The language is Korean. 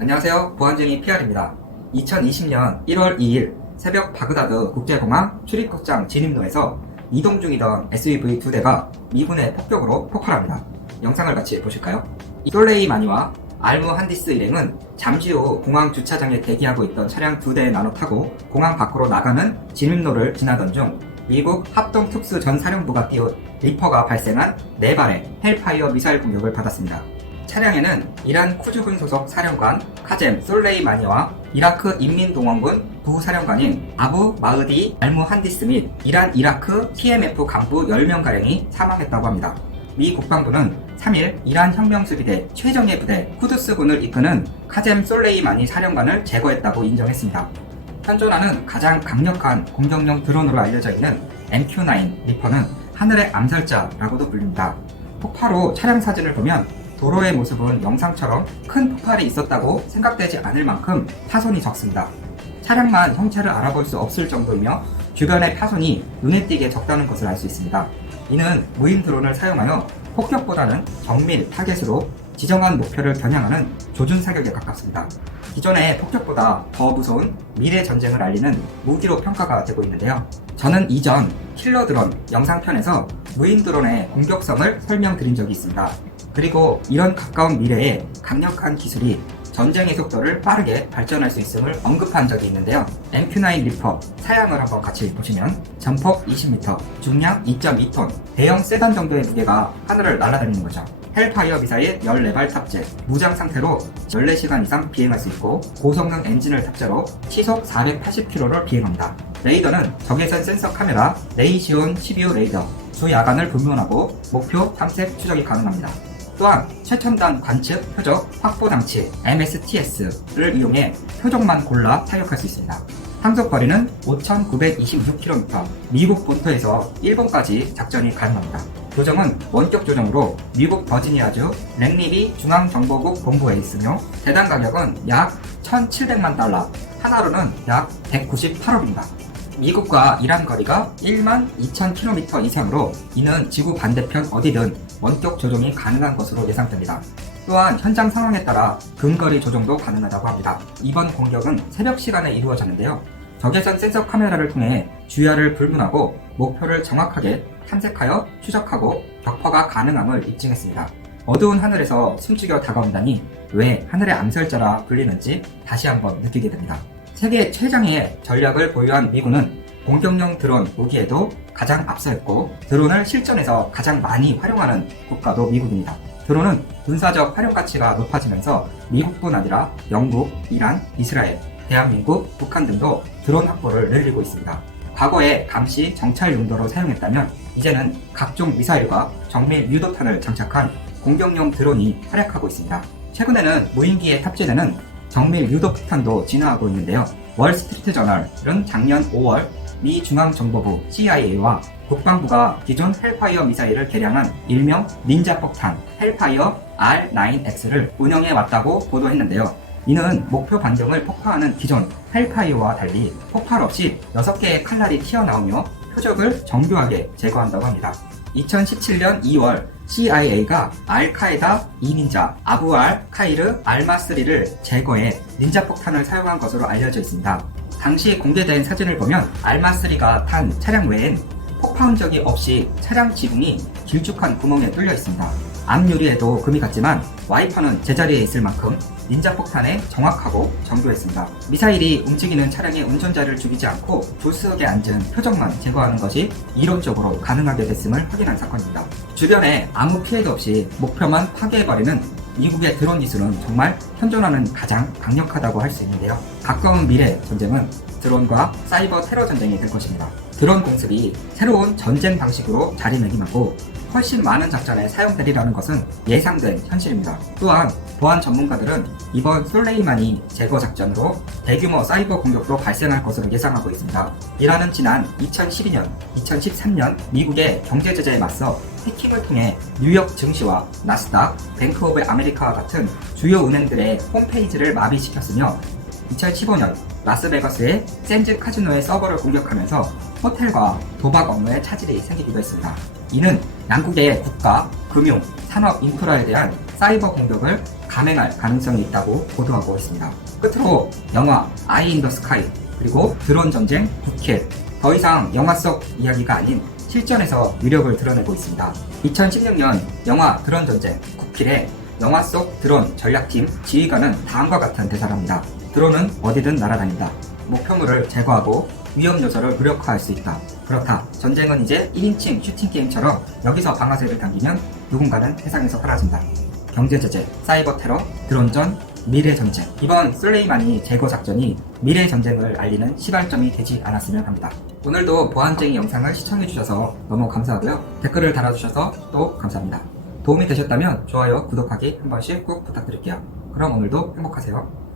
안녕하세요. 보안쟁이 PR입니다. 2020년 1월 2일 새벽 바그다드 국제공항 출입국장 진입로에서 이동 중이던 SUV 2대가 미군의 폭격으로 폭발합니다. 영상을 같이 보실까요? 솔레이마니와 알무 한디스 일행은 잠시 후 공항 주차장에 대기하고 있던 차량 2대에 나눠 타고 공항 밖으로 나가는 진입로를 지나던 중 미국 합동특수전사령부가 띄운 리퍼가 발생한 4발의 헬파이어 미사일 공격을 받았습니다. 차량에는 이란 쿠즈군 소속 사령관 카젬 솔레이마니와 이라크 인민동원군 부사령관인 아부 마흐디 알무한디스 및 이란-이라크 TMF 간부 10명가량이 사망했다고 합니다. 미 국방부는 3일 이란 혁명수비대 최정예 부대 쿠드스군을 이끄는 카젬 솔레이마니 사령관을 제거했다고 인정했습니다. 현존하는 가장 강력한 공격용 드론으로 알려져 있는 MQ-9 리퍼는 하늘의 암살자라고도 불립니다. 폭발 후 차량 사진을 보면 도로의 모습은 영상처럼 큰 폭발이 있었다고 생각되지 않을 만큼 파손이 적습니다. 차량만 형체를 알아볼 수 없을 정도이며 주변의 파손이 눈에 띄게 적다는 것을 알 수 있습니다. 이는 무인 드론을 사용하여 폭격보다는 정밀 타겟으로 지정한 목표를 겨냥하는 조준 사격에 가깝습니다. 기존의 폭격보다 더 무서운 미래 전쟁을 알리는 무기로 평가가 되고 있는데요. 저는 이전 킬러 드론 영상편에서 무인 드론의 공격성을 설명드린 적이 있습니다. 그리고 이런 가까운 미래에 강력한 기술이 전쟁의 속도를 빠르게 발전할 수 있음을 언급한 적이 있는데요. MQ-9 리퍼 사양을 한번 같이 보시면 전폭 20m, 중량 2.2톤, 대형 세단 정도의 무게가 하늘을 날아다니는 거죠. 헬파이어 미사일 14발 탑재, 무장 상태로 14시간 이상 비행할 수 있고 고성능 엔진을 탑재로 시속 480km를 비행합니다. 레이더는 적외선 센서 카메라, 레이시온 12호 레이더, 주 야간을 불문하고 목표 탐색 추적이 가능합니다. 또한 최첨단 관측 표적 확보 장치 MSTS를 이용해 표적만 골라 사격할 수 있습니다. 항속 거리는 5,926km, 미국 본토에서 일본까지 작전이 가능합니다. 조정은 원격 조정으로 미국 버지니아주 랭리비 중앙정보국 본부에 있으며 대당 가격은 약 1,700만 달러, 하나로는 약 198억입니다. 미국과 이란 거리가 1만 2,000km 이상으로 이는 지구 반대편 어디든 원격 조종이 가능한 것으로 예상됩니다. 또한 현장 상황에 따라 근거리 조종도 가능하다고 합니다. 이번 공격은 새벽 시간에 이루어졌는데요. 적외선 센서 카메라를 통해 주야를 불문하고 목표를 정확하게 탐색하여 추적하고 격파가 가능함을 입증했습니다. 어두운 하늘에서 숨죽여 다가온다니 왜 하늘의 암살자라 불리는지 다시 한번 느끼게 됩니다. 세계 최장의 전략을 보유한 미군은 공격용 드론 무기에도 가장 앞서있고 드론을 실전에서 가장 많이 활용하는 국가도 미국입니다. 드론은 군사적 활용 가치가 높아지면서 미국뿐 아니라 영국, 이란, 이스라엘, 대한민국, 북한 등도 드론 확보를 늘리고 있습니다. 과거에 감시, 정찰 용도로 사용했다면 이제는 각종 미사일과 정밀 유도탄을 장착한 공격용 드론이 활약하고 있습니다. 최근에는 무인기에 탑재되는 정밀 유도 폭탄도 진화하고 있는데요. 월스트리트저널은 작년 5월 미 중앙정보부 CIA와 국방부가 기존 헬파이어 미사일을 개량한 일명 닌자 폭탄 헬파이어 R9X를 운영해 왔다고 보도했는데요. 이는 목표 반경을 폭파하는 기존 헬파이어와 달리 폭발 없이 6개의 칼날이 튀어나오며 표적을 정교하게 제거한다고 합니다. 2017년 2월 CIA가 알카에다 이닌자 아부 알 카이르 알마스리를 제거해 닌자 폭탄을 사용한 것으로 알려져 있습니다. 당시 공개된 사진을 보면 알마스리가 탄 차량 외엔 폭파 흔적이 없이 차량 지붕이 길쭉한 구멍에 뚫려 있습니다. 앞유리에도 금이 갔지만 와이퍼는 제자리에 있을 만큼 닌자 폭탄에 정확하고 정교했습니다. 미사일이 움직이는 차량의 운전자를 죽이지 않고 조수석에 앉은 표적만 제거하는 것이 이론적으로 가능하게 됐음을 확인한 사건입니다. 주변에 아무 피해도 없이 목표만 파괴해버리는 미국의 드론 기술은 정말 현존하는 가장 강력하다고 할 수 있는데요. 가까운 미래 전쟁은 드론과 사이버 테러 전쟁이 될 것입니다. 드론 공습이 새로운 전쟁 방식으로 자리매김하고 훨씬 많은 작전에 사용되리라는 것은 예상된 현실입니다. 또한 보안 전문가들은 이번 솔레이마니 제거 작전으로 대규모 사이버 공격도 발생할 것으로 예상하고 있습니다. 이란은 지난 2012년, 2013년 미국의 경제 제재에 맞서 해킹을 통해 뉴욕 증시와 나스닥, 뱅크 오브 아메리카와 같은 주요 은행들의 홈페이지를 마비시켰으며 2015년 라스베가스의 샌즈 카지노의 서버를 공격하면서 호텔과 도박 업무에 차질이 생기기도 했습니다. 이는 양국의 국가, 금융, 산업 인프라에 대한 사이버 공격을 감행할 가능성이 있다고 보도하고 있습니다. 끝으로 영화 아이 인 더 스카이, 그리고 드론 전쟁, 굿킬, 더 이상 영화 속 이야기가 아닌 실전에서 위력을 드러내고 있습니다. 2016년 영화 드론 전쟁, 굿킬의 영화 속 드론 전략팀 지휘관은 다음과 같은 대사를 합니다. 드론은 어디든 날아다닌다. 목표물을 제거하고 위험 요소를 무력화할 수 있다. 그렇다. 전쟁은 이제 1인칭 슈팅 게임처럼 여기서 방아쇠를 당기면 누군가는 세상에서 사라진다. 경제제재, 사이버 테러, 드론전, 미래전쟁. 이번 슬레이마니 제거 작전이 미래전쟁을 알리는 시발점이 되지 않았으면 합니다. 오늘도 보안쟁이 영상을 시청해주셔서 너무 감사하고요. 댓글을 달아주셔서 또 감사합니다. 도움이 되셨다면 좋아요, 구독하기 한 번씩 꼭 부탁드릴게요. 그럼 오늘도 행복하세요.